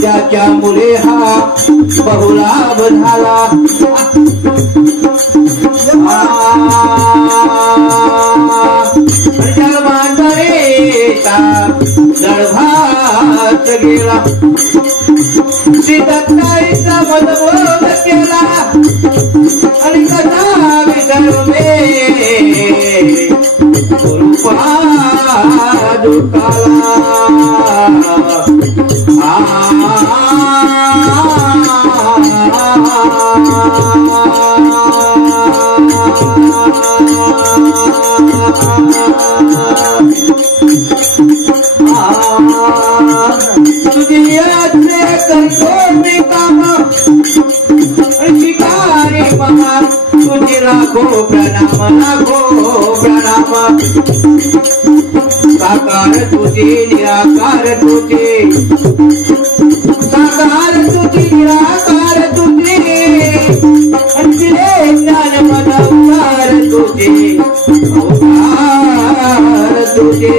त्याच्या मुले हा बहुला बधाला गळभात गेला दत्ताईचा मदबोध केला आणि कथा विसरवे रूपा दुकाला लाखो प्रणाम साकार तुझे निराकार तुझे साकार तुझे निराकार तुझे अंजले ज्ञान मदार तुझे अवतार तुझे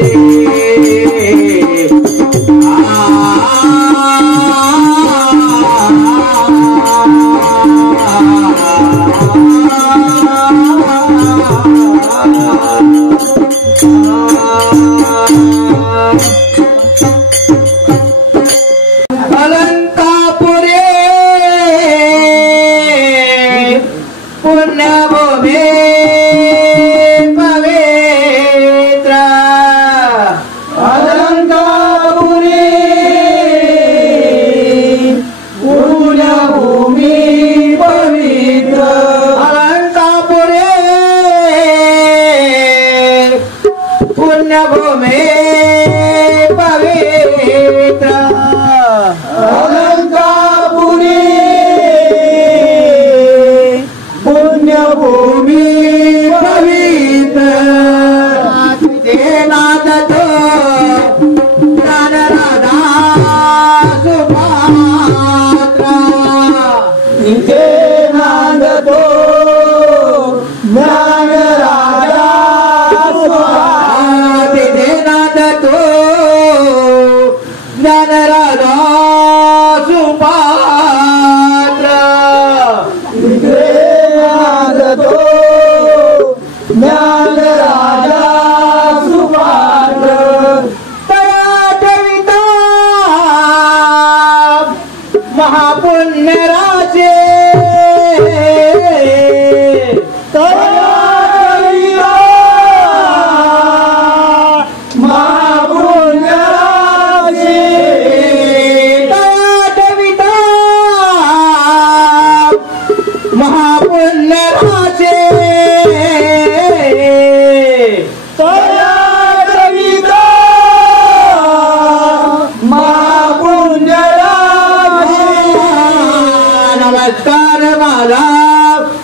नमस्कार मला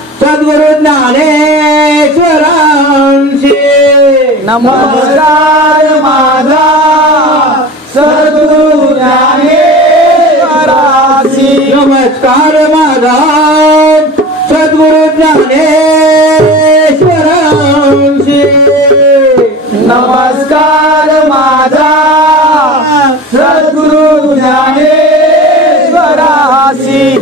सद्गुरु ज्ञानेश्वरांशी नमस्कार माझा सद्गुरु ज्ञानेश्वरांशी नमस्कार माझा सद्गुरु ज्ञानेश्वरांशी नमस्कार माझा सद्गुरु ज्ञानेश्वरांशी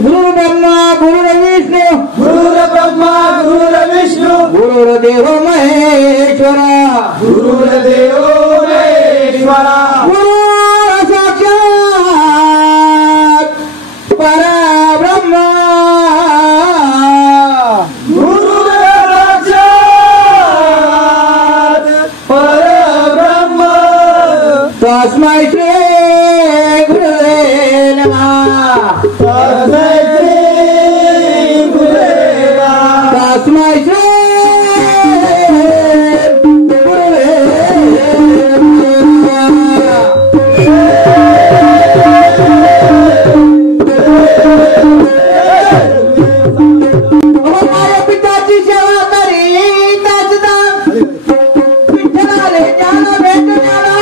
गुरु ब्रह्मा गुरुर्विष्णू गुरुर्ब्रह्मा गुरुर्विष्णू गुरुर्देव महेश्वरा गुरुर्देव महेश्वरा गुरु साक्षात परब्रह्म गुरुर्साक्षात परब्रह्म तस्मै श्री गुरुवे नमः तस्मै श्री गुरुवे नमः तस्मै श्री गुरुवे नमः माझ्या पिताची सेवा करीत विठ्ठलाले ज्ञान भेटण्याला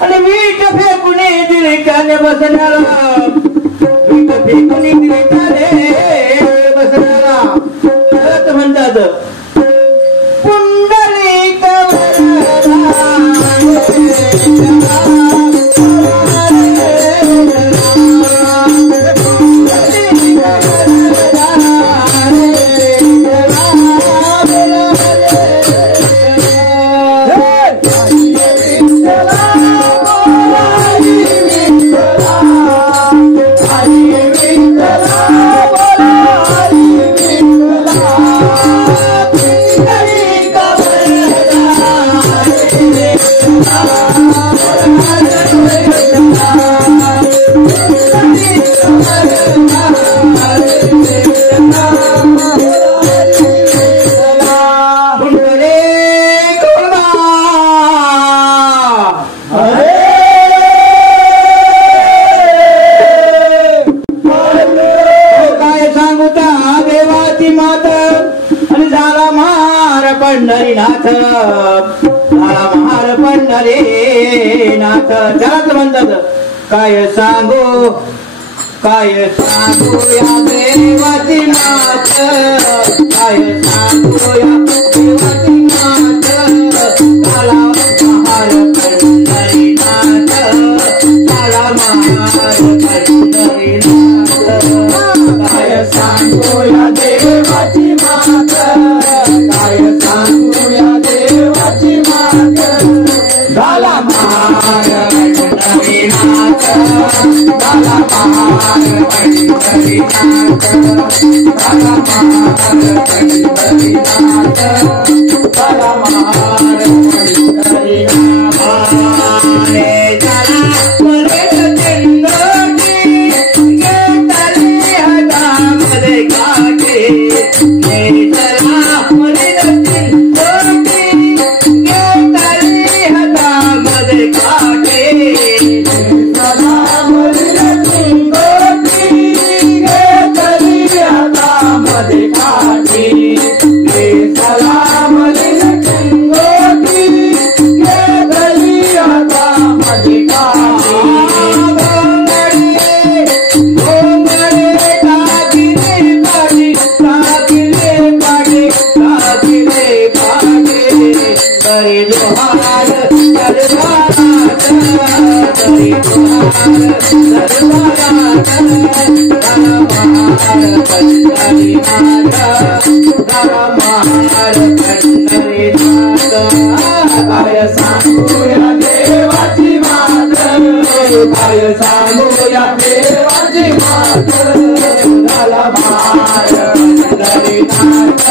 आणि वीट फेकून दिले त्याने बसण्याला वीट फेकून दिले त्याने बसण्याला परत म्हणतात पुंडलिक पंढरीनाथ झाला महार पंढरीनाथ त्यालाच म्हणतात काय सांगू या देवाची मात काय सांगू या देवाची मात झाला महार पंढरीनाथ झाला महार पंढरीनाथ काय सांगू या देवाची मात काय सांगू या देवाची मात झाला महार पंढरीनाथ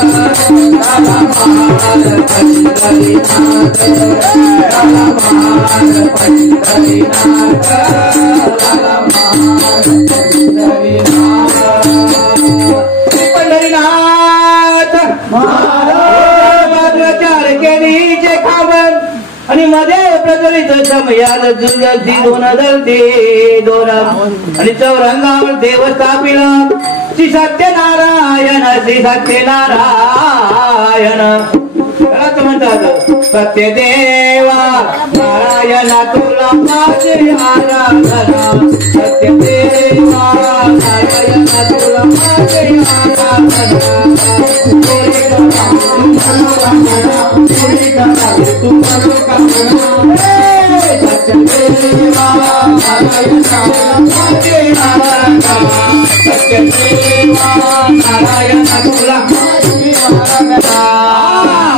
झाला महार पंढरीनाथ झाला महार पंढरीनाथ झाला महार पंढरीनाथ आणि मध्ये प्रज्वलित समयात जुलती दोन दलते दोन आणि चौरंगावर देव स्थापिला श्री सत्यनारायण श्री सत्यनारायण म्हणतात सत्यदेवा नारायण तुला माझे आराधना सत्यदेवा नारायण तुला माझे आराधना सत्यदेवा नारायण सत्यदेवा नारायण तुला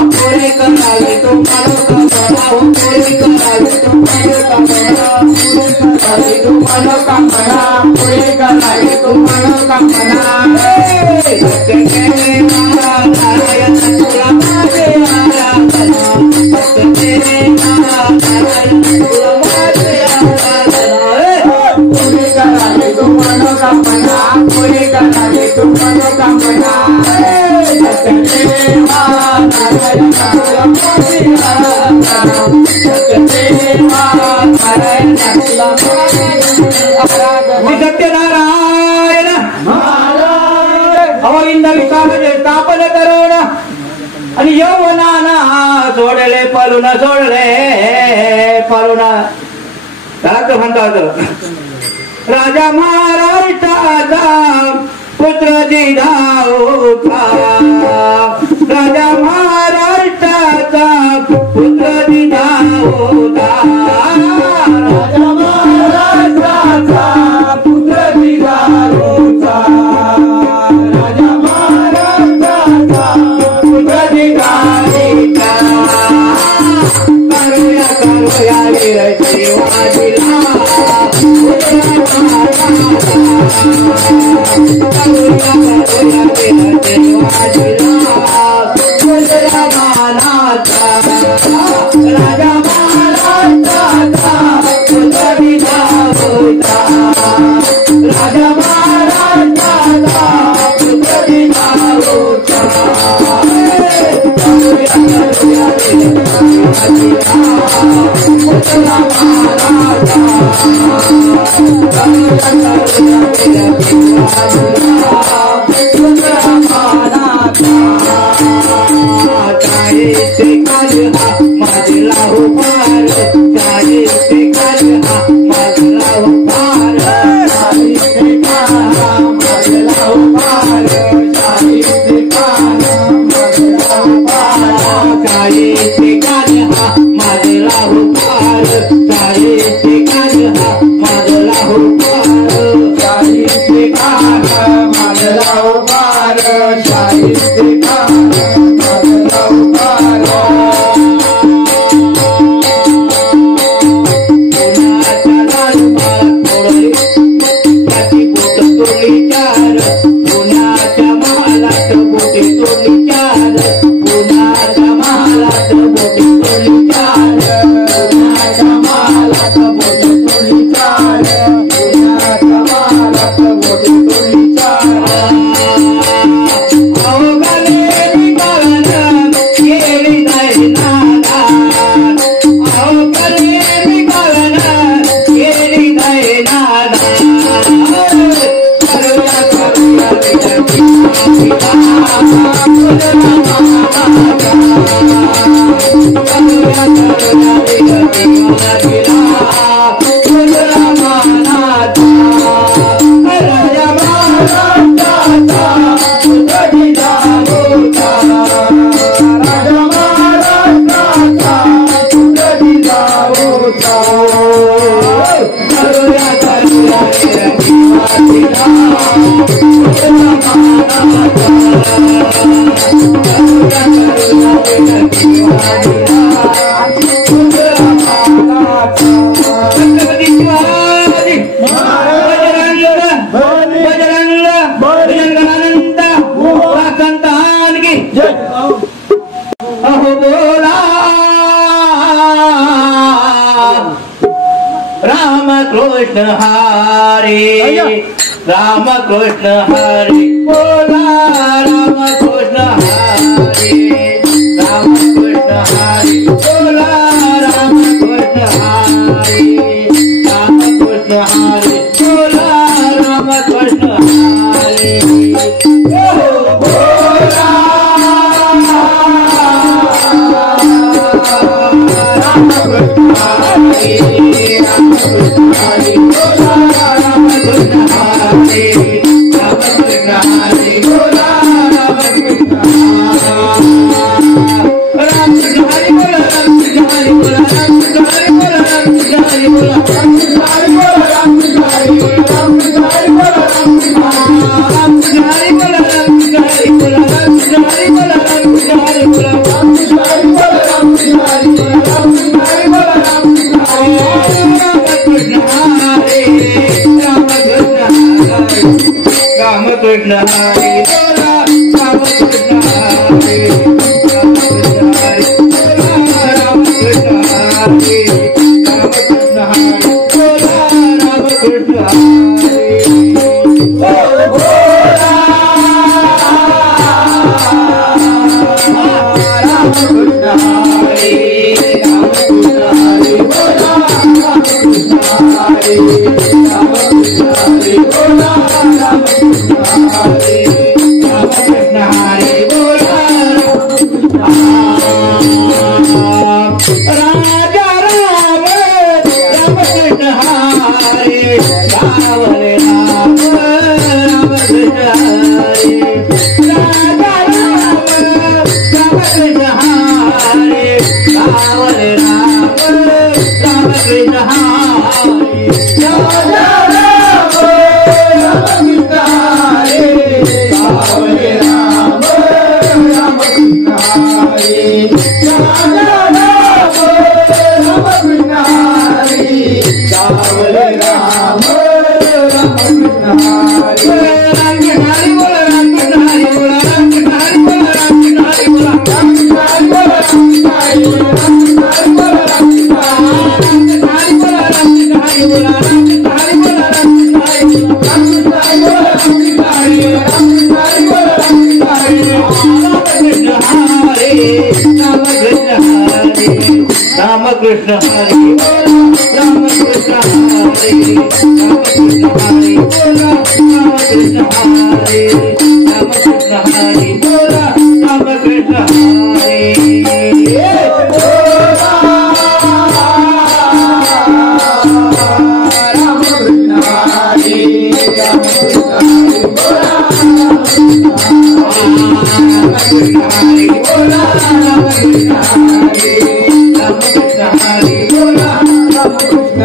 पुरे करावे तो मनोकामना पुरे करावे तो मनोकामना पुरे करावे तो मनोकामना सत्यदेवा नारायण तुला माझे आराधना सत्यदेवा नारायण तुला माझे आराधना पुरे करावे तो मनोकामना पुरे करावे तो मनोकामना सत्यदेवा नारायण तुला माझे आराधना सत्यदेवा नारायण तुला माझे आराधना सत्यनारायण अवलिंद विकासाचे स्थापन करून आणि यौवनाना सोडले पळून त्याला म्हणतात राजा महाराष्ट्राचा पुत्र जिजाऊचा राजा महाराष्ट्राचा पुत्र जिजाऊचा राजा महाराष्ट्राचा पुत्र जिजाऊचा राजा महाराष्ट्राचा पुत्र जिजाऊचा करूया वीर शिवाजीला राजा महाराष्ट्राचा पुत्र जिजाऊचा राजा महाराष्ट्राचा पुत्र जिजाऊचा माझला हो पार चाळीस काढला माझला हो पार माझला हो पार चाळीस काढला माझला हो पार चाळीस काढला माझला हो पार चाळीस काढला माझला हो पार चाळीस काढला माझला हो पार चाळीस काढला माझला हो पार कृष्ण हरे राम कृष्ण हरे बोला राम कृष्ण हरे राम कृष्ण हरे बोला राम कृष्ण हरे राम कृष्ण हरे बोला राम कृष्ण हरे Krishna Hari Bola, Rama Krishna Hari, Rama Krishna Hari Bola, Rama Krishna Hari, Rama Krishna Hari Bola, Rama Krishna Hari. Krishna Hari Bola, Rama Krishna Hari, Rama Krishna Hari Bola, Rama Krishna Hari, Rama Krishna Hari Bola, Rama Krishna Hari.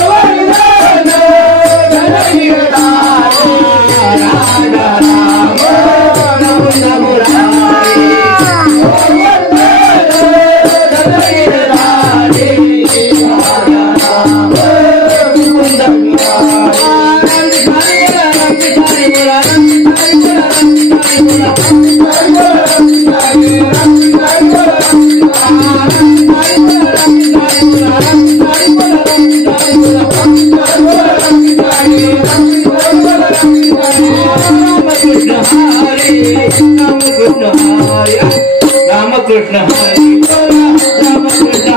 Bola, Rama Krishna Hari, Rama Krishna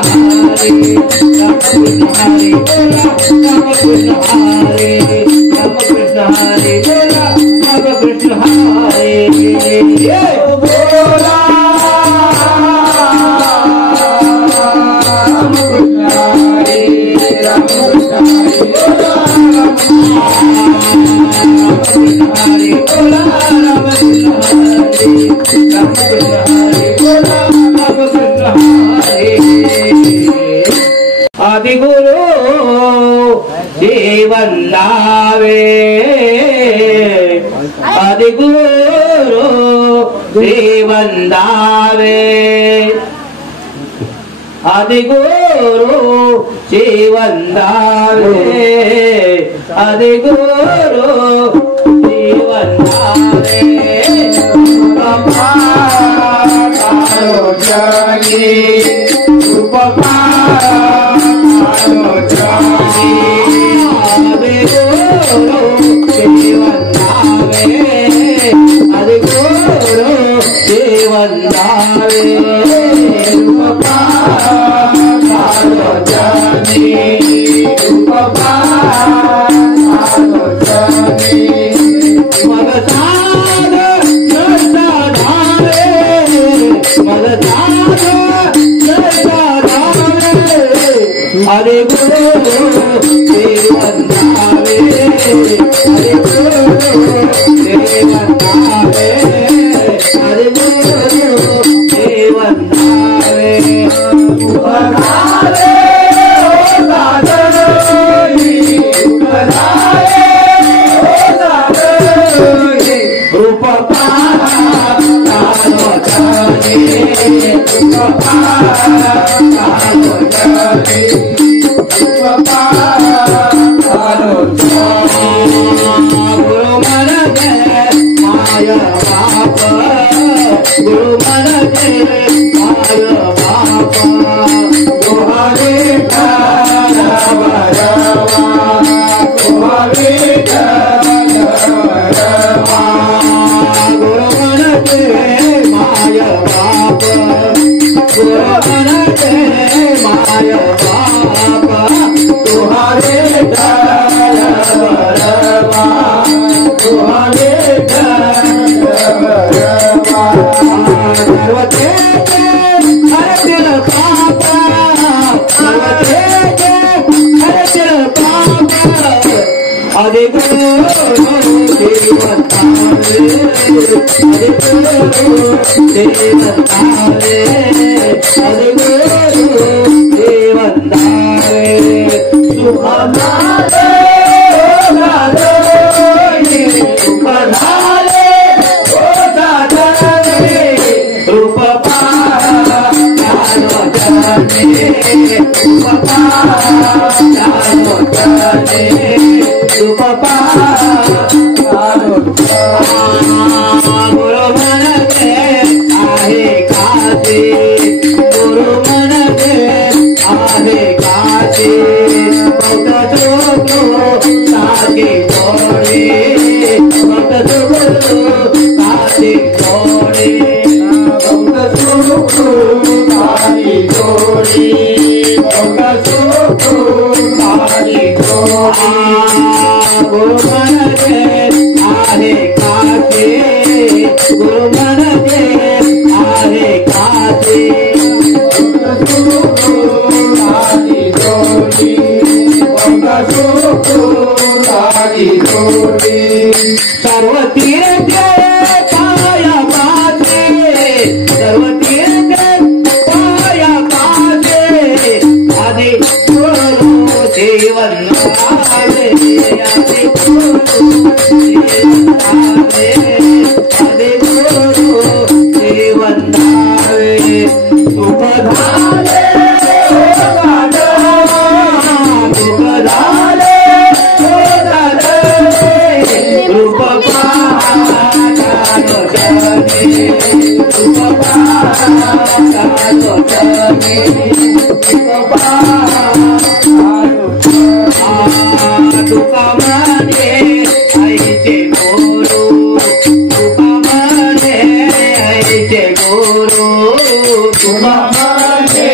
Hari Bola, Rama Krishna Hari Bola, Rama Krishna Hari, Rama Krishna Hari Bola. आदिगुरु जीवन लावे, आदिगुरु जीवन लावे, आदिगुरु जीवन लावे, आदिगुरु जीवन लावे। Hare Guru Devandave, Hare Guru Devandave, Hare Guru Devandave. Upadhare O Sadhani, Upadhare O Sadhani, Rupa Paro Jani, Rupa Paro Jani. Guru Marage Maya Bapa, Guru Marage Maya Bapa, Tuhare Kara Bharava, Tuhare Kara Bharava, Guru Marage Maya Bapa, Guru Marage Maya Bapa, Tuhare Kara Bharava, Tuhare Kara Bharava, Sarvateke Haratil Papa, Sarvateke Haratil Papa, Adiguru Devandave, Adiguru Devandave, Adiguru Devandave. Sukhadare Sadhani, Upadhare O Sadhani, Rupa Paro Jani, Rupa Paro Jani, Rupa Paro Jani. Guru Marage काचे तोड़े भक्त सुखरू काचे तोड़े भक्त सुखरू काचे तोड़े भक्त सुखरू काचे तोड़े गुरु मन के आहे काचे गुरु मन के आहे काचे भक्त सुखरू काचे तोड़े भक्त सुखरू काचे तोड़े सर्व तीर्थ पाया पाचे सर्व तीर्थ पाया पाचे आदि गुरु जीवन आले आदि गुरु जीवन आले आदि गुरु जीवन आले सुख धाले सुख धाले रूप तुकामाने आईचे गुरु तुकामाने आईचे गुरु तुकामाने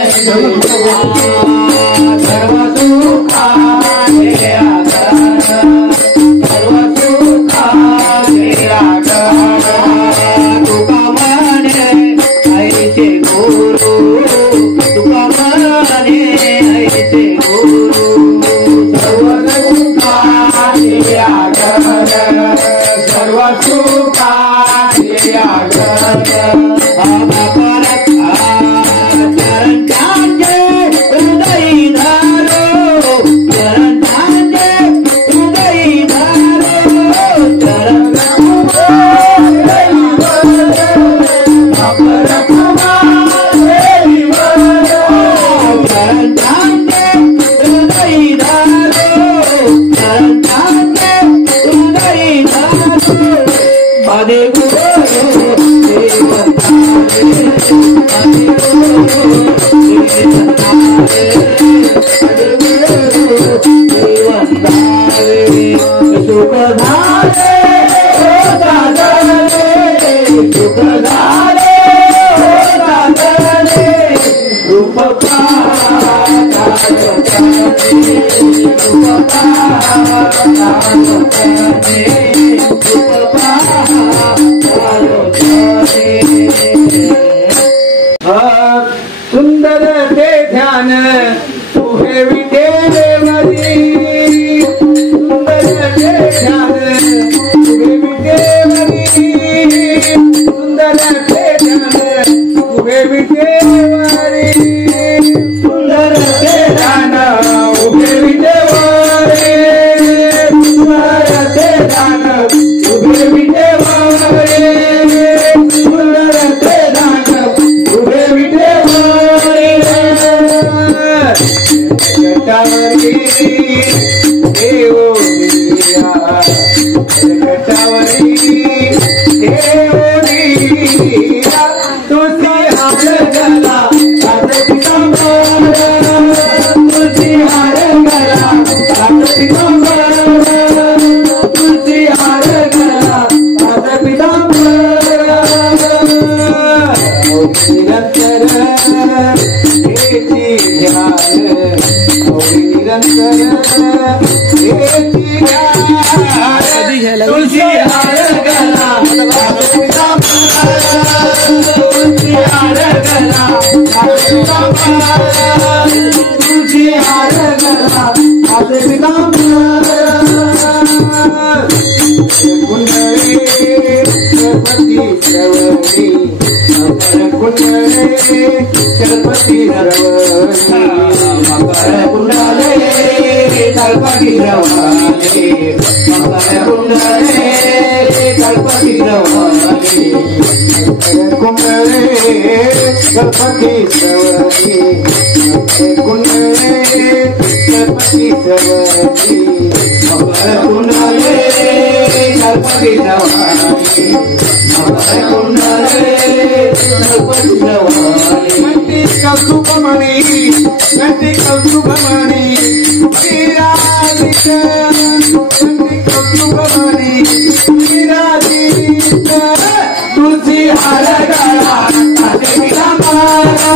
आईचे गुरु सर्व सुखाचे आधार सर्व सुखाचे आधार तुकामाने आईचे गुरु तुकामाने आईचे गुरु सर्व सुखाचे आधार परत चरण चांदे हृदय धारो चरण चांदे हृदय धारो चरण चरण चांदे हृदय धारो चरण चांदे हृदय धारो आदि गुरु जीवन आले आदि गुरु जीवन आले आदि गुरु जीवन आले सुख धारे सुख धारे रूप सुंदर ते ध्यान तुहे विदेवरी सुंदर ते ध्यान तुहे विदेवरी सुंदर ते ध्यान तुहे विदेवरी सुंदर ते ध्यान तुहे विदेवरी सुंदर ते ध्यान तुहे विदेवरी सुंदर ते ध्यान तुहे विदेवरी कटावरी देवो दिया कटावरी देवो दिया तुझी हार गला तुझी हार गला तुझी हार गला निरंतर तुलसी हार गला तुलसी हार गला तुलसी हार गला कुंडले गणपती श्रवणी कुंडले गणपती कुंडले गणपती रवाले कुंडले गणपती रवाले कुंडले गणपती श्रवणी कुंडले गणपती श्रवणी कुंडले गणपती रवाले कुंडले गणपती रवाले कौतुकमणि गणपती कौतुकमणि तुझी हार गळा देवीला मारा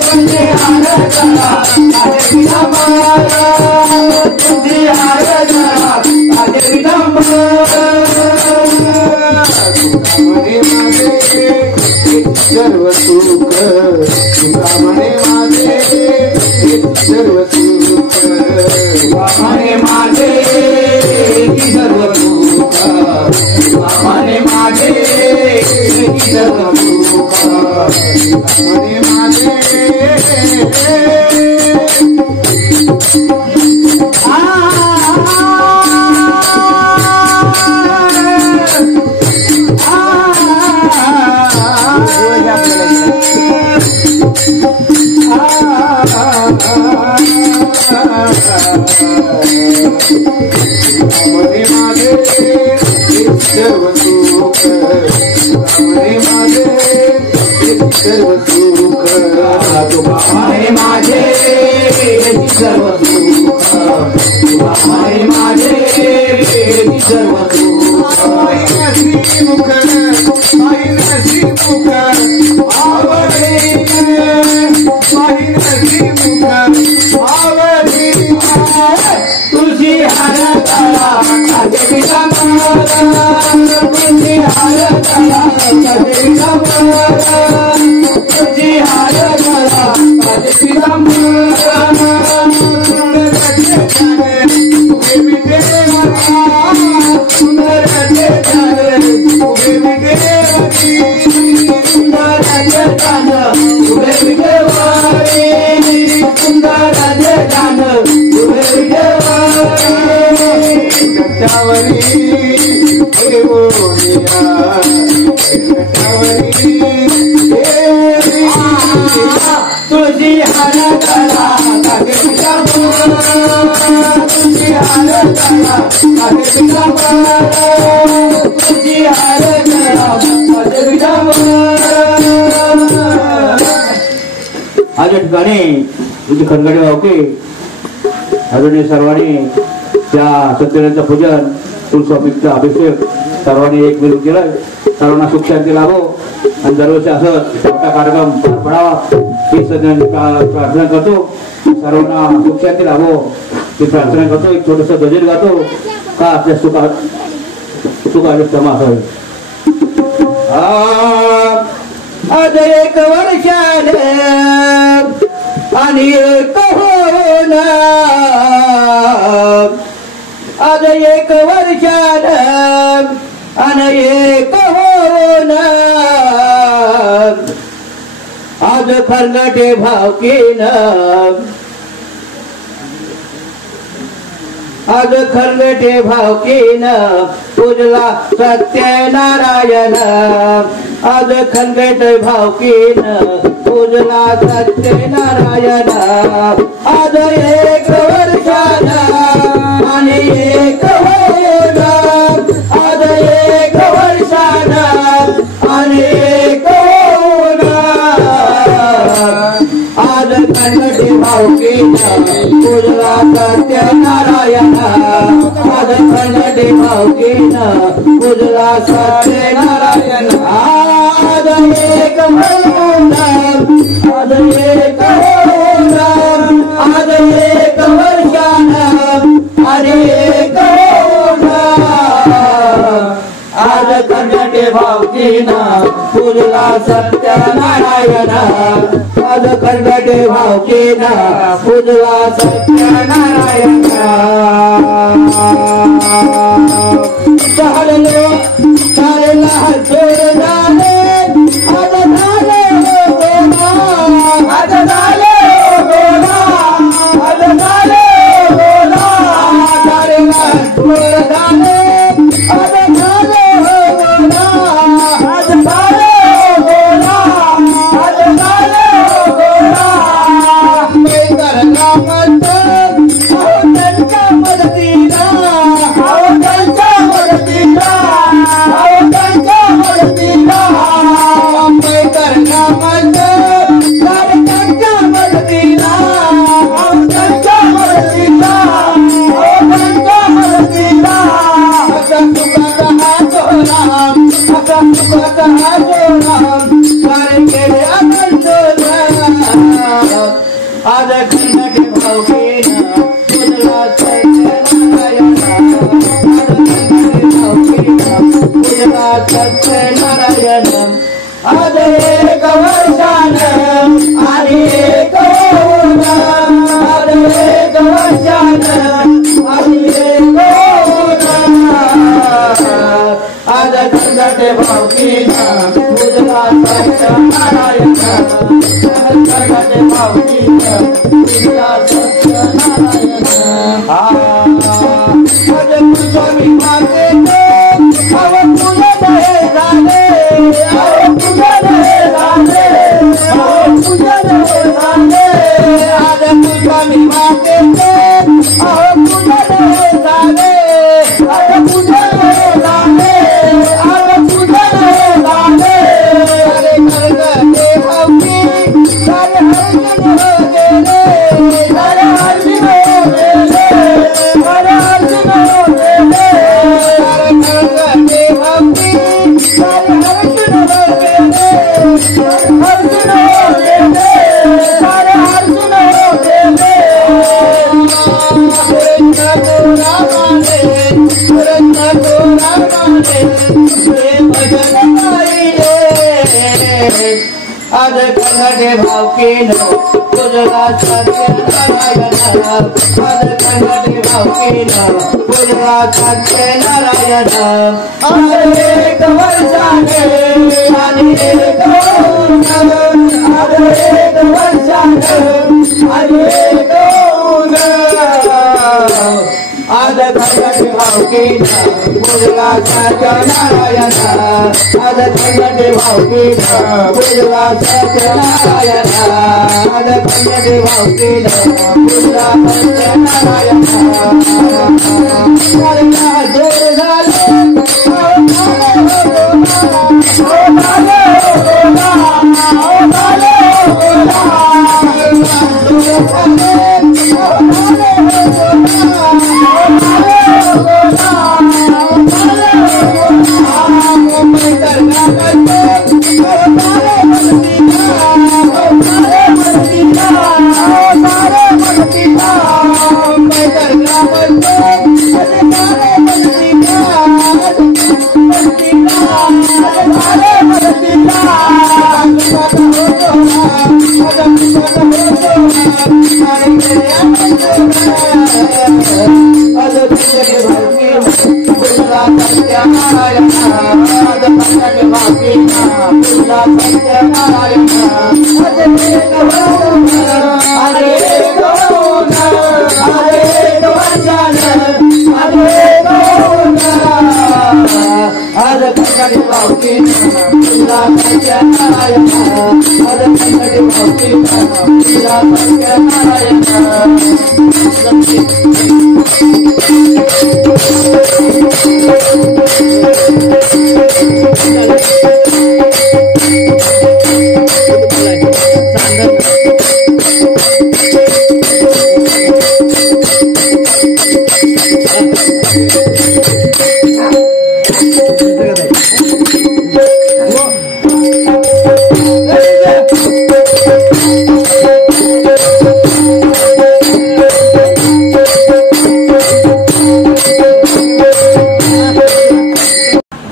तुझी हार गळा देवीला मारा तुझी हार गळा देवीला मारा म्हणे माझे सर्व सुख म्हणे माझे सर्व सुख म्हणे माझे सर्व सुख म्हणे माझे सर्व सुख म्हणे माझे म्हणे माझे सर्व सुख म्हणे माझे सर्व सुख म्हणे माझे सर्व सुख म्हणे माझे सर्व सुख श्रीमुख श्रीमुख आवडे श्रीमुख आवडे तुझी हार गळा देवीला मारा तुझी हार गळा देवीला मारा तुझी हार गळा देवीला मारा देवी देवा सुंदर देवी सुंदर जन देवी देवारी सुंदर जन देवी देवारी गटावरी देवोनिया गटावरी तुझी हार गळा देवीला मारा तुझी हार गळा देवीला मारा तुझी हार गळा देवीला मारा. आज या ठिकाणी तुझी खनगडे वावके अजून सर्वांनी त्या सत्यनारायणचं पूजन तुळस्वामीचा अभिषेक सर्वांनी एक मिळून केलाय. सर्वांना सुख शांती लाभो आणि दरवर्षी असं मोठा कार्यक्रम पार पडावा ही प्रार्थना करतो. सर्वांना सुख शांती लाभो ही प्रार्थना करतो. एक छोटस गजर गातो का आपल्या सुखाचे क्षमा असावे. आज एक वर्षान आणि एक होना आज एक वर्षान आणि एक होना आज खरगटे भावकीन आज खरगटे भावकीन पूजला सत्यनारायण आज खरगटे भावकीन पूजला सत्यनारायण आज एक वर्षान आणि एक होना आज एक वर्षान आणि एक होना आज खरगटे भावकीन पूजला सत्यनारायण आज खरगटे भावकीन पूजला सत्यनारायण आज एक होना आज एक होना आज एक वर्षान आणि एक होना आज खरगटे भावकीन पूजला सत्यनारायण आज खरगटे भावकीन पूजला सत्यनारायण चाललो चालला जोर झाले आज झाले गोना आज झाले गोना आज झाले गोना चालला जोर झाले आज झाले गोना आज झाले गोना आज झाले गोना मी करना मत त्यांच्या मदतीला त्यांच्या मदतीला त्यांच्या मदतीला मी करना मत त्यांच्या मदतीला त्यांच्या मदतीला सत्यनारायण अनेक वर्षानं अनेक होऊन अनेक वर्षानं अनेक होऊन आज संकटे भावकीनं पूजला सत्यनारायण संकटे भावकीनं पूजला सत्यनारायण स्वामी मागे आज कन्नडे भावकीनं पूजला सत्यनारायण आज कन्नडे भावकीनं पूजला सत्यनारायण अनेक वर्षाने अनेक होऊन अनेक वर्षाने अनेक होऊन आज कन्नडे भावकीनं पूजला सत्यनारायण आज कन्नडे भावकीनं पूजला सत्यनारायण आज कन्नडे भावकीनं पूजला सत्यनारायण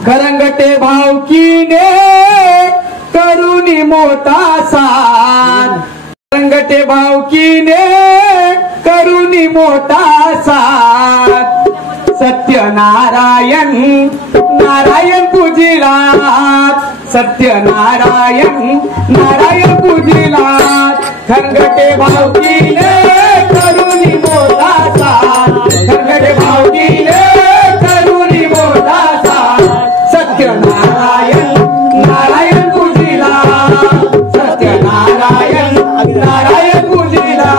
करंगटे भावकीने करुणी मोठा साथ करंगटे भावकीने करुणी मोठा साथ सत्यनारायण नारायण पूजिलात सत्यनारायण नारायण पूजिलात करंगटे भावकीने करुणी मोठा साथ करंगटे भावकीने करुणी मोठा सत्यनारायण नारायण पूजिला सत्यनारायण नारायण पूजिला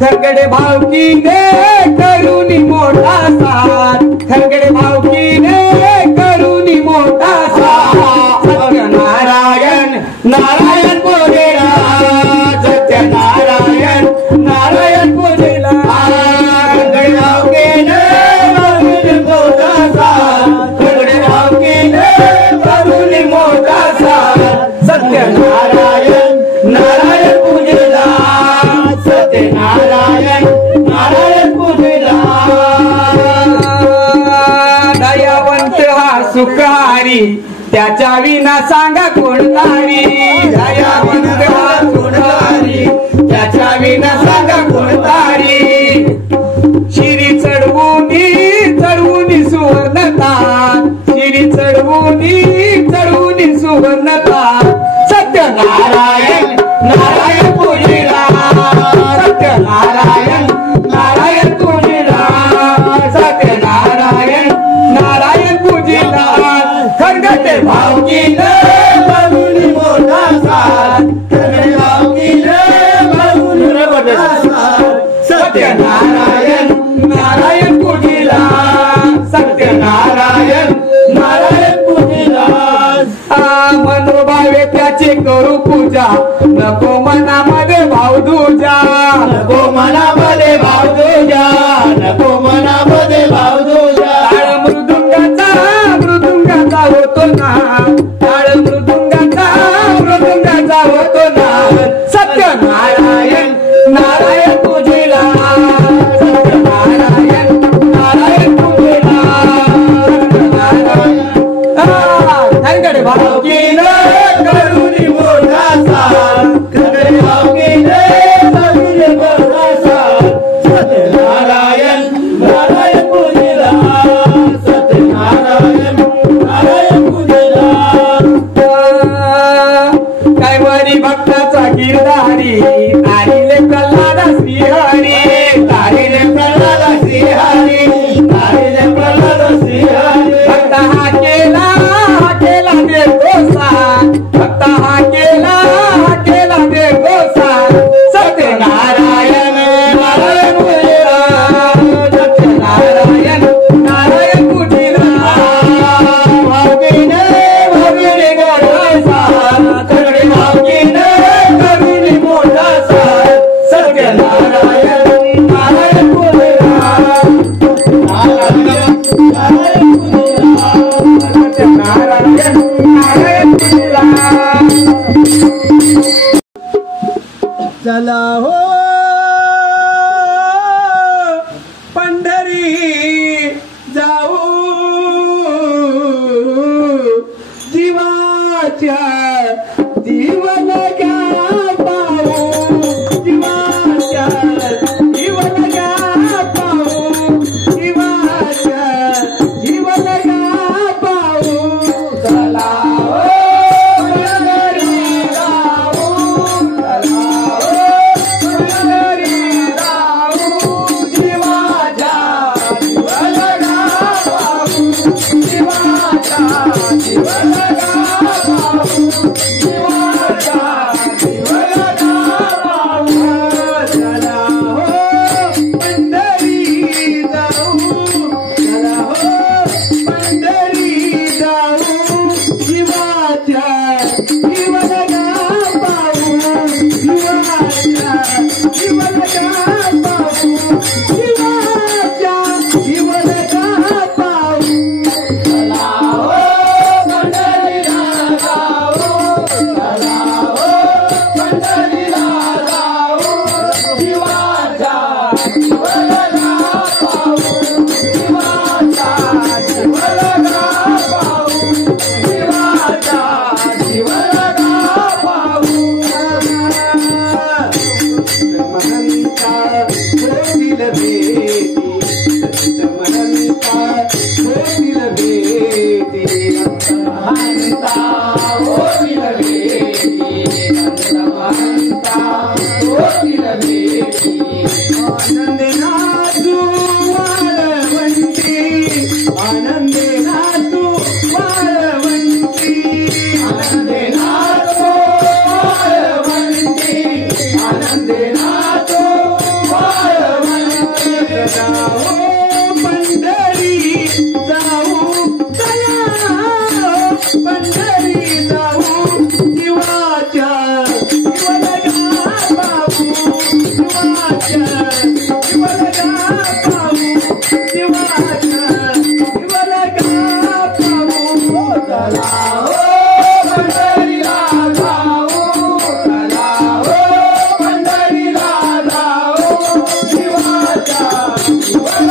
खरगडे भावकीने करुणी मोठा साथ खरगडे भावकीने करुणी मोठा साथ सत्यनारायण नारायण पूजिला सत्यनारायण नारायण पूजिला खरगडे भावकीने सत्यनारायण नारायण पूजिला सत्यनारायण नारायण पूजिला त्याच्या विना सांगा कोणतारी दया बंधवा कोणतारी त्याच्या विना सांगा कोणतारी शिरी चढवूनी चढवूनी सुवर्णता शिरी चढवूनी चढवूनी सुवर्णता सत्यनारायण नारायण पूजिला सत्यनारायण नारायण पूजिला सत्यनारायण नारायण पूजिला खरगटे भावकीने बळूनी मोठा साथ खरगटे भावकीने बळूनी मोठा साथ सत्यनारायण नारायण पूजिला सत्यनारायण नारायण पूजिला मनोभावे त्याची करू पूजा नको मनामध्ये भाव तुझा नको मनामध्ये भाव तुझा नको मनामध्ये भाव तुझा ताळ मृदुंगाचा होतो ना ताळ मृदुंगाचा होतो ना सत्यनारायण नारायण पूजिला सत्यनारायण नारायण पूजिला सत्यनारायण खरगडे भावकीने करुणी मोठा साथ खरगडे भावकीने करुणी मोठा साथ सत्यनारायण नारायण पूजिला सत्यनारायण नारायण पूजिला कैवारी भक्ताचा गिरधारी तारिले प्रल्हाद श्रीहरी तारिले प्रल्हाद श्रीहरी तारिले प्रल्हाद श्रीहरी भक्त हा केला दे गोसा भक्त हा केला दे गोसा सत्यनारायण नारायण पूजिला सत्यनारायण नारायण पूजिला भावकीने मोठा साथ खरगडे भावकीने करुणी मोठा साथ सत्यनारायण नारायण पूजिला नारायण पूजिला सत्यनारायण नारायण पूजिला चला हो पंढरी जाऊ जीवाच्या जीवन घ्या पाहू जीवाच्या जीवन घ्या पाहू जीवाच्या जीवन घ्या पाहू चला हो पंढरी जाऊ चला हो पंढरी जाऊ जीवाच्या जीवन घ्या पाहू जीवाच्या जीवन घ्या पाहू जीवाच्या जीवन घ्या पाहू चला हो पंढरी जाऊ चला हो पंढरी जाऊ जीवाच्या जीवन घ्या पाहू जीवाच्या जीवन घ्या पाहू जीवाच्या जीवन घ्या पाहू चला हो पंढरीला जाऊ चला हो पंढरीला जाऊ जीवाच्या जीवन घ्या पाहू जीवाच्या जीवन घ्या पाहू जीवाच्या जीवन घ्या पाहू महंता होतील भेटी महंता होतील भेटी महंता होतील भेटी महंता होतील भेटी आनंदे नाचू वाळवंटी आनंदे नाचू वाळवंटी आनंदे नाचू वाळवंटी आनंदे नाचू वाळवंटी जाऊ पंढरी जाऊ चला पंढरी जाऊ जीवाच्या जीवन घ्या पाहू जीवाच्या जीवन घ्या पाहू जीवाच्या जीवन घ्या पाहू चला हो पंढरीला जाऊ चला हो पंढरीला जाऊ जीवाच्या जीवन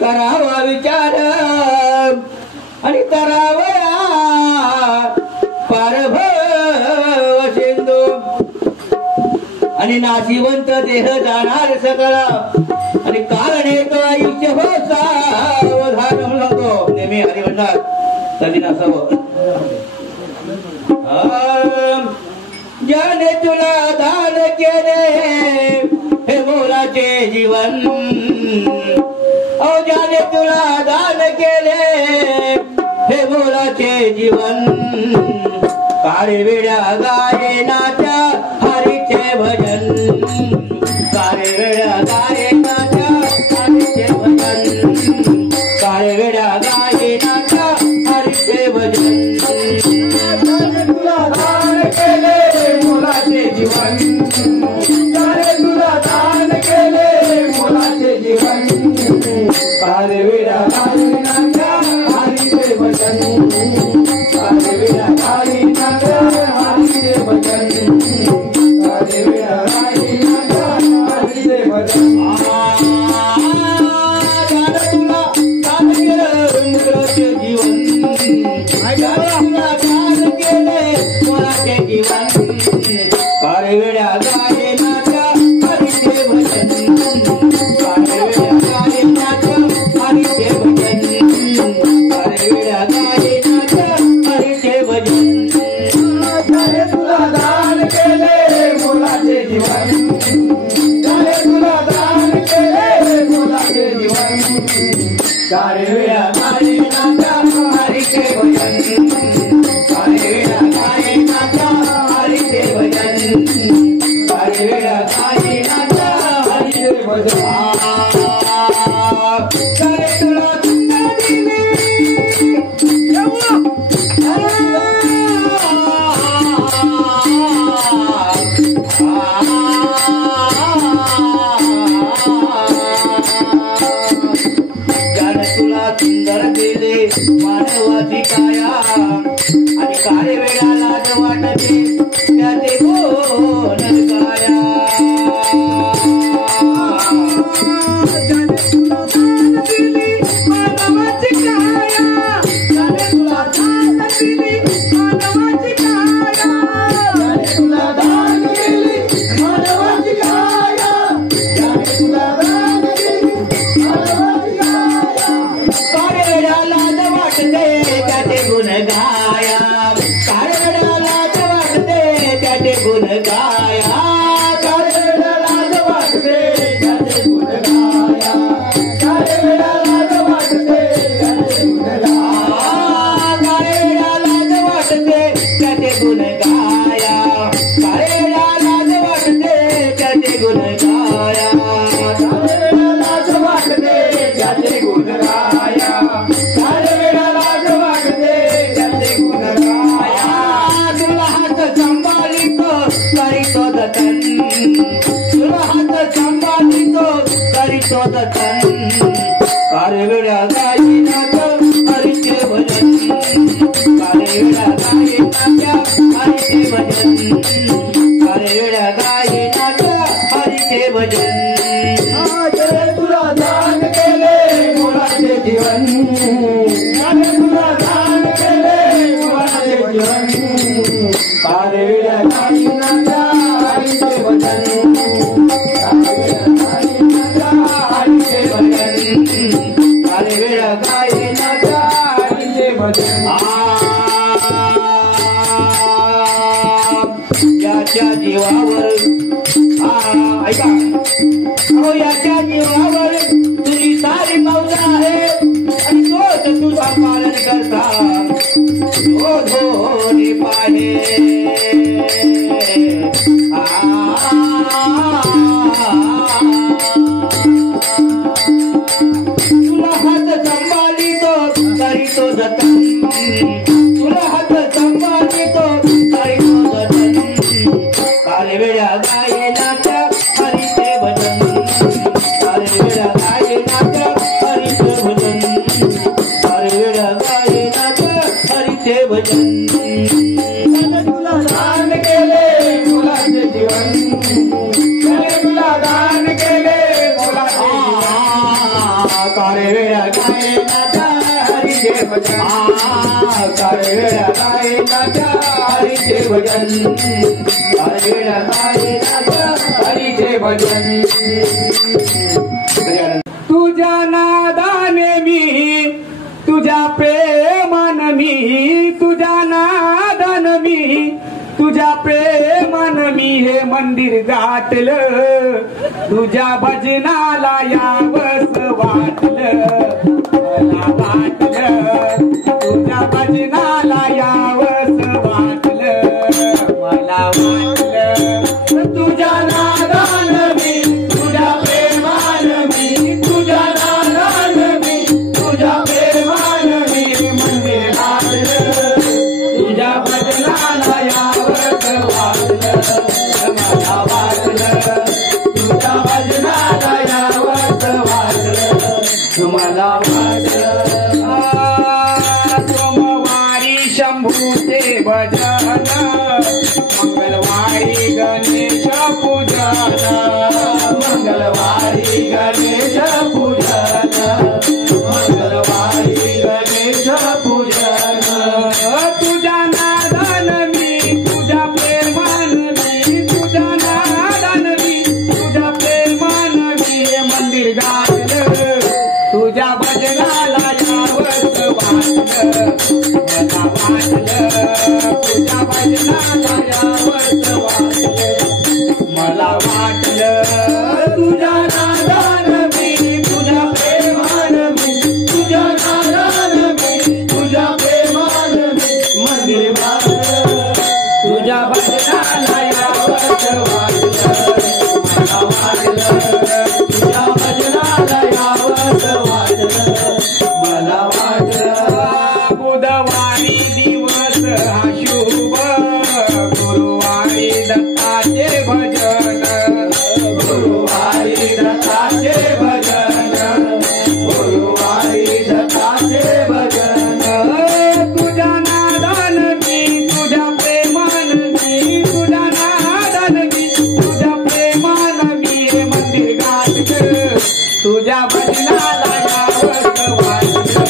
करावा विचार आणि तरावया पारभव सिंधू आणि नाशिवंत देह जाणार सकळ आणि कारण एक आयुष्य हो सावधान म्हणतो नेहमी हरी म्हणणार कधी नसावं ज्याने तुला दान केले हे मोलाचे जीवन ज्याने तुला दान केले हे मोलाचे जीवन काळे वेड्या गायनाच्या हरीचे भजन काळे वेड्या गायनाच्या हरीचे भजन काळे वेड्या गायनाच्या हरीचे भजन तुला दान केले मोलाचे जीवन तुला दान केले मोलाचे जीवन काळे वेड्या गायनाच्या हरीचे भजन काळे वेड्या गायनाच्या हरीचे भजन काळे वेड्या गायनाच्या हरीचे भजन तुला दान केलं मोलाचे जीवन तुला दान केले मोलाचे जीवन काळे वेड्या गायनाच्या हरीचे भजन काळे वेड्या गायनाच्या हरीचे भजन काळे वेड्या गायनाच्या हरीचे भजन तुला दान केले मोलाचे जीवन तुला दान केले मोलाचे जीवन काळे वेड्या गायनाच्या हरीचे भजन काळे वेड्या गायनाच्या हरीचे भजन काळे वेड्या गायनाच्या हरीचे भजन काळे तुला तुला दिले ज्याने तुला सुंदर दिले मानवाची काया आणि काळे वेळा लाज वाटते त्याचे कोण काया ज्याने तुला दान दिले गायनाथ हरीचे भजन काळे वेळा गायनाथ हरीचे भजन काळे वेळा गायनाथ हरीचे भजन तुला दान केले मुलाचे जीवन तुला दान केले मुलाचे जीवन काळे वेळा गायनाथ हरीचे भजन हरीचे भजन काळे वेळा गायनाथ हरीचे भजन याच्या जीवावर ऐका अहो याच्या जीवावर तुझी सारी मौज आहे आणि तोच तुझा पालन करता तो धोनी पाहे तुला हात संभाळितो करीतो जतन तुला हात संभाळितो करीतो जतन काळे वेळा गायनाथ हरीचे भजन काळे वेळा गायनाथ हरीचे भजन काळे वेळा गायनाथ हरीचे भजन तुला दान केले मुलाचे जीवन तुला दान केले मुलाचे जीवन काळे वेळा गायनाथ हरीचे भजन काळे वेळा गायनाथ हरीचे भजन काळे वेळा गायनाथ हरीचे भजन तुझ्या नादाने मी तुझ्या प्रेमान मी तुझ्या नादान मी तुझ्या प्रेमान मी हे मंदिर गाठलं तुझ्या भजनाला यावंस वाटलं मला वाटलं तुझ्या भजनाला यावंस वाटलं मला वाटलं तुझ्या नादान मी तुझ्या प्रेमान मी तुझ्या नादान मी तुझ्या प्रेमान मी मंदिर गाठलं तुझ्या भजनाला यावंस वाटलं मला वाटलं तुझ्या भजनाला यावंस वाटलं मला वाटलं सोमवारी शंभूचे भजन मंगळवारी गणेश पूजन मंगळवारी गणेश पूजन मंगळवारी गणेश पूजन तुझ्या नादान मी तुझ्या प्रेमान मी तुझ्या नादान मी तुझ्या प्रेमान मी मंदिर गाठलं तुझ्या भजनाला यावंस वाटलं मला वाटलं तुझ्या भजनाला यावंस वाटलं मला वाटलं तुझ्या नादान मी तुझ्या प्रेमान मी तुझ्या नादान मी तुझ्या प्रेमान मी मंदिर गाठलं तुझ्या भजनाला यावंस वाटलं मला वाटलं तुझ्या भजनाला यावंस वाटलं मला वाटलं बुधवारी दिवस हा शुभ गुरुवारी दत्ताचे भजन गुरुवारी दत्ताचे भजन गुरुवारी दत्ताचे भजन तुझ्या नादान मी तुझ्या प्रेमान मी तुझ्या नादान मी तुझ्या प्रेमान मी हे मंदिर गाठलं तुझ्या भजनाला यावंस वाटलं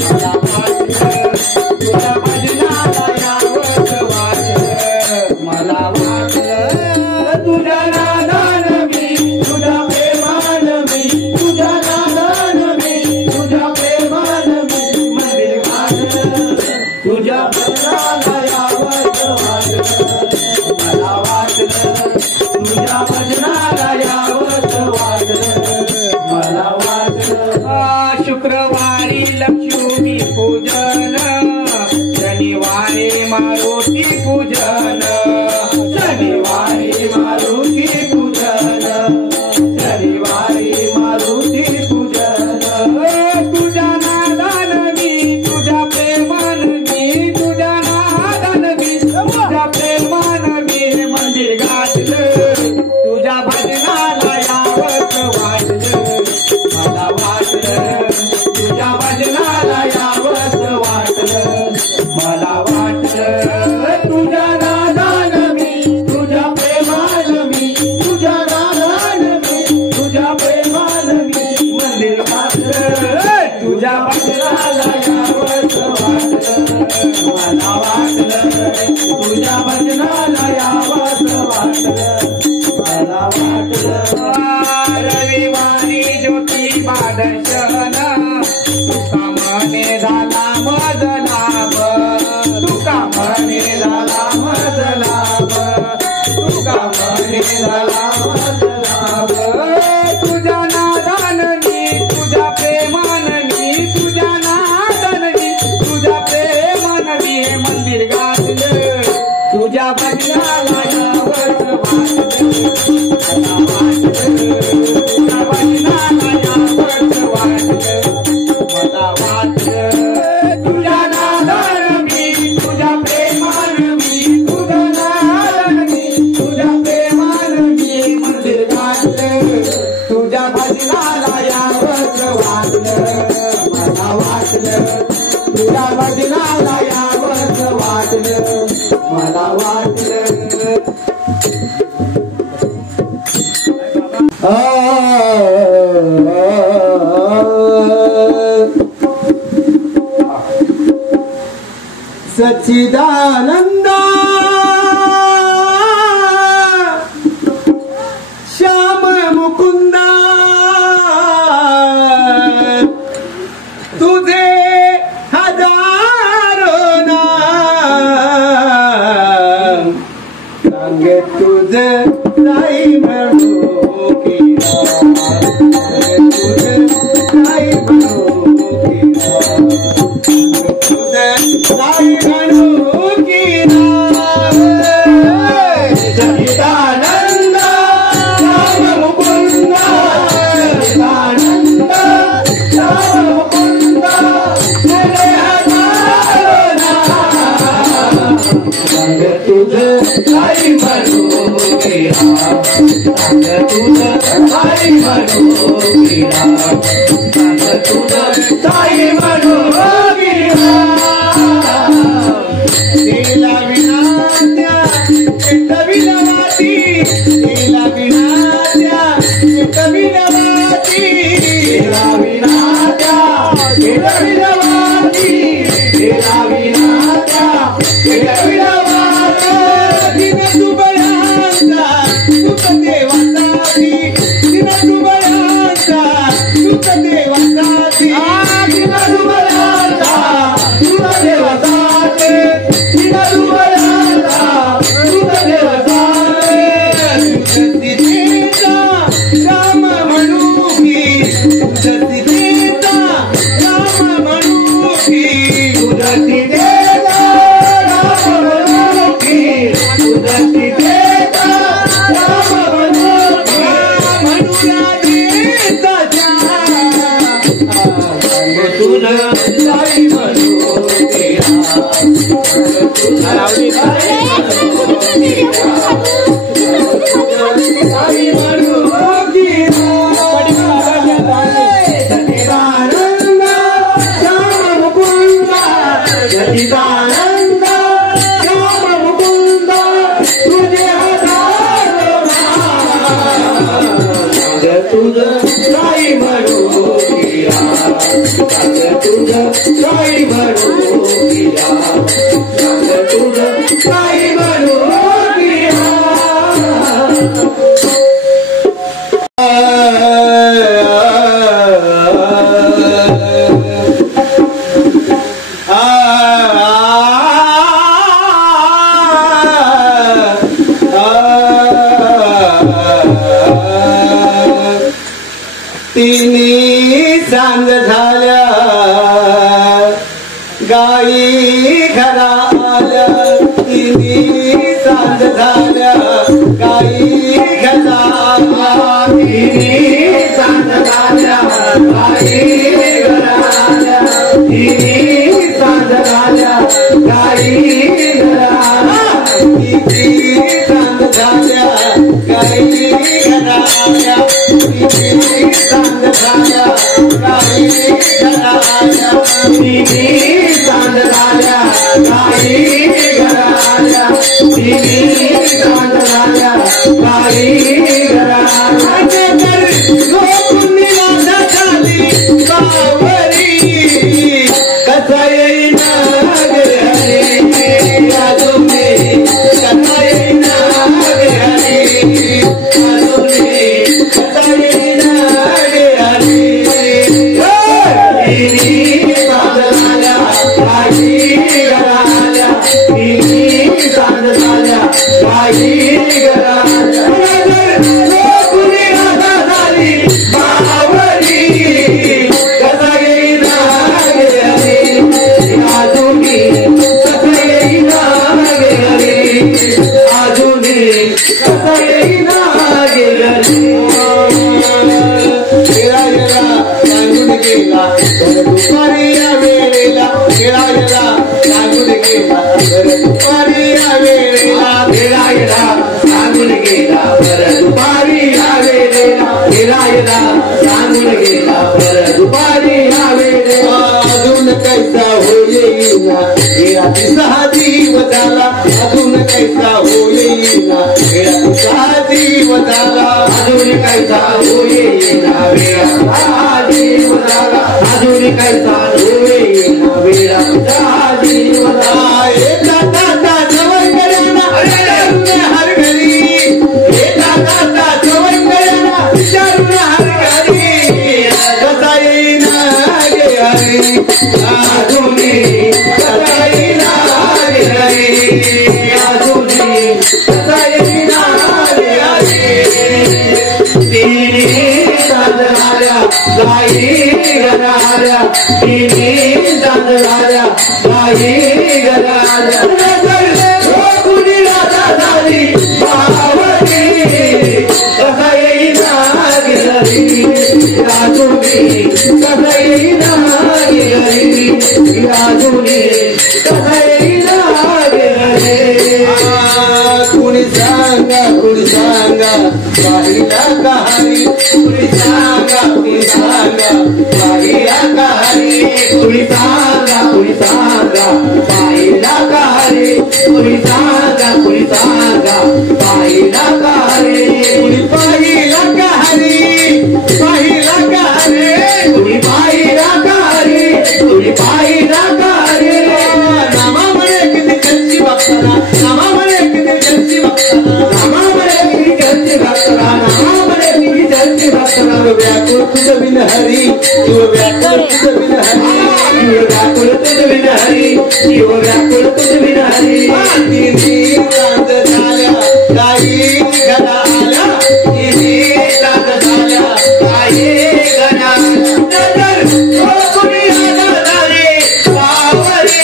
मला वाटलं तुझ्या भजनाला यावंस वाटलं मला वाटलं तुझ्या नादान मी तुझ्या प्रेमान मी तुझ्या नादान मी तुझ्या प्रेमान मी मंदिर गाठलं तुझ्या भजनाला यावंस वाटलं मला वाटलं तुझ्या भजनाला यावंस वाटलं मला वाटलं शुक्रवारी लक्ष्मी पूजन शनिवारी मारुती पूजन शनिवारी मारुती पूजन शनिवारी मारुती पूजन तुझ्या नादान मी तुझ्या प्रेमान मी तुझ्या नादान मी तुझ्या प्रेमान मी मंदिर गाठलं तुझ्या भजनाला यावंस वाटलं मला वाटलं तुझ्या भजनाला यावंस वाटलं, मला वाटलं तुझ्या भजनाला यावंस वाटलं, मला वाटलं. रविवारी ज्योतिबा दर्शन तुका मने झाला मज लाभ, तुका मने झाला मज लाभ, तुका मने झाला मज लाभ. तुझ्या नादाननी तुझ्या प्रेमाननी, तुझ्या नादाननी तुझ्या प्रेमाननी हे मंदिर गाठलं, तुझ्या भजनाला यावंस वाटलं, मला वाटलं तुझ्या भजनाला यावंस वाटलं, मला वाटलं. तुझ्या नादान मी तुझ्या प्रेमान मी, तुझ्या नादान मी तुझ्या प्रेमान मी मंदिर गाठलं, तुझ्या भजनाला यावंस वाटलं, मला वाटलं तुझ्या भजनाला यावंस वाटलं, मला वाटलं. सच्चिदानंद श्याम मुकुंद तुझे हजारो नाम सांगे तुझे नाही म्हणू की तुझे नाही म्हणू की तुझे नाही म्हणू की सच्चिदानंद श्याम मुकुंद, सच्चिदानंद श्याम मुकुंद तुझे हजारो नाम सांग तुझे नाही म्हणू की सांग तुझे नाही म्हणू की सांग तुझे नाही म्हणू की तिला विनात्या कविलवाती, तिला विनात्या कविलवाती, तिला विनात्या कविलवाती, तिला विनात्या कविलवाती. दिन दुबळ्यांचा सुख देवासाठी, दिन दुबळ्यांचा सुख देवासाठी, दिन दुबळ्यांचा सुख देवासाठी, दिन दुबळ्यांचा सुख देवासाठी. तुझ्या राम म्हणू की, तुझ्या राम म्हणू की, तुझ्या राम म्हणू की, तुझ्या राम म्हणू की, म्हणूया देताच्या तुझं साई म्हणू की, साई म्हणू की. सच्चिदानंद श्याम मुकुंद, सच्चिदानंद श्याम मुकुंद तुझे हजारो नाम सांग तुझं साई म्हणू की, सांग तुझं साई म्हणू की, सांग तुझं साई म्हणू की. तिन्ही सांज झाल्या गाई घरा आल्या, तिन्ही सांज झाल्या गाई घरा आल्या, तिन्ही सांज झाल्या गाई घरा आल्या, तिन्ही सांज झाल्या गाई घरा आल्या, तिन्ही सांज झाल्या गाई घरा आल्या, तिन्ही सांज झाल्या गाई घरा आल्या, तिन्ही सांज झाल्या गाई घरा आल्या, तिन्ही सांज झाल्या गाई घरा आल्या. झोपून निराशा झाली बावरी, कसा येईना गे हरी अजून कसा येईना गे हरी अजून कसा येईना गे हरी साधनाल्या काही गराल्या साधनाल्या काही गराल्या कुणी राधा झाली बावरी कसा येईना गे हरी अजून कसा येईना गे हरी अजून कसा येईना गे हरी सांगून गेला दुपारी या वेळेला खेळायला सांगून गेला दुपारी या वेळेला खेळायला सांगून गेला दुपारी या वेळेला खेळायला सांगून गेला दुपारी या वेळेला अजून कैसा होईना गेला 6 दिवस झाला अजून कैसा होईना गेला 6 दिवस झाला अजून कैसा होईना वेळा 6 दिवस झाला अजून कैसा होईना वेळा 6 दिवस झाला दादा जवळकऱ्यांना हर घरी दादा जवळकऱ्यांना विचारून हर घरी कसा येईना गे हरी अजून कसा येईना गे हरी अजून कसा येईना गे हरी तिन्ही साधनाल्या गाई गराल्या तिन्ही साधनाल्या गाई गराल्या कुणी राधा झाली बावरी कसा येईना गे हरी अजून कसा येईना गे हरी अजून कसा येईना गे हरी कुणी सांगा बाईला कहाणी कुणी सांगा बाईला कहाणी कुणी सांगा बाईला कहाणी कुणी सांगा बाईला कहाणी कुणी बाईला कहाणी कुणी बाईला कहाणी कुणी बाईला कहाणी नामा म्हणे किती त्यांची बघताना नामा म्हणे किती त्यांची बघताना नामा म्हणे किती त्यांची बघताना नामा म्हणे किती त्यांची बघताना व्याकुळ तुझ बिन हरी तू व्याकुळ तुझ बिन हरी व्याकुळ तुझ बिन हरी जीव व्याकुळ तुझ बिन हरी तिन्ही रात झाल्या काही गदा आल्या तिन्ही रात झाल्या काही गदा कुणी राधा झाली बावरी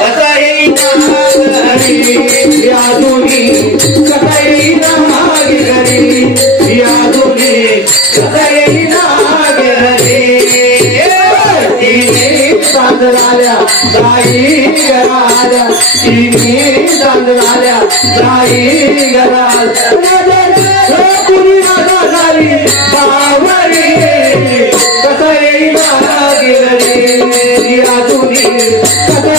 कसा येईना हरी अजून कसा येईना गे हरी अजून कसा येईना गे हरी तिन्ही साधनाल्या गाई गराल्या तिन्ही साधनाल्या गाई गराल्या कुणी राधा झाली बावरी कसा येईना गे हरी अजून कसा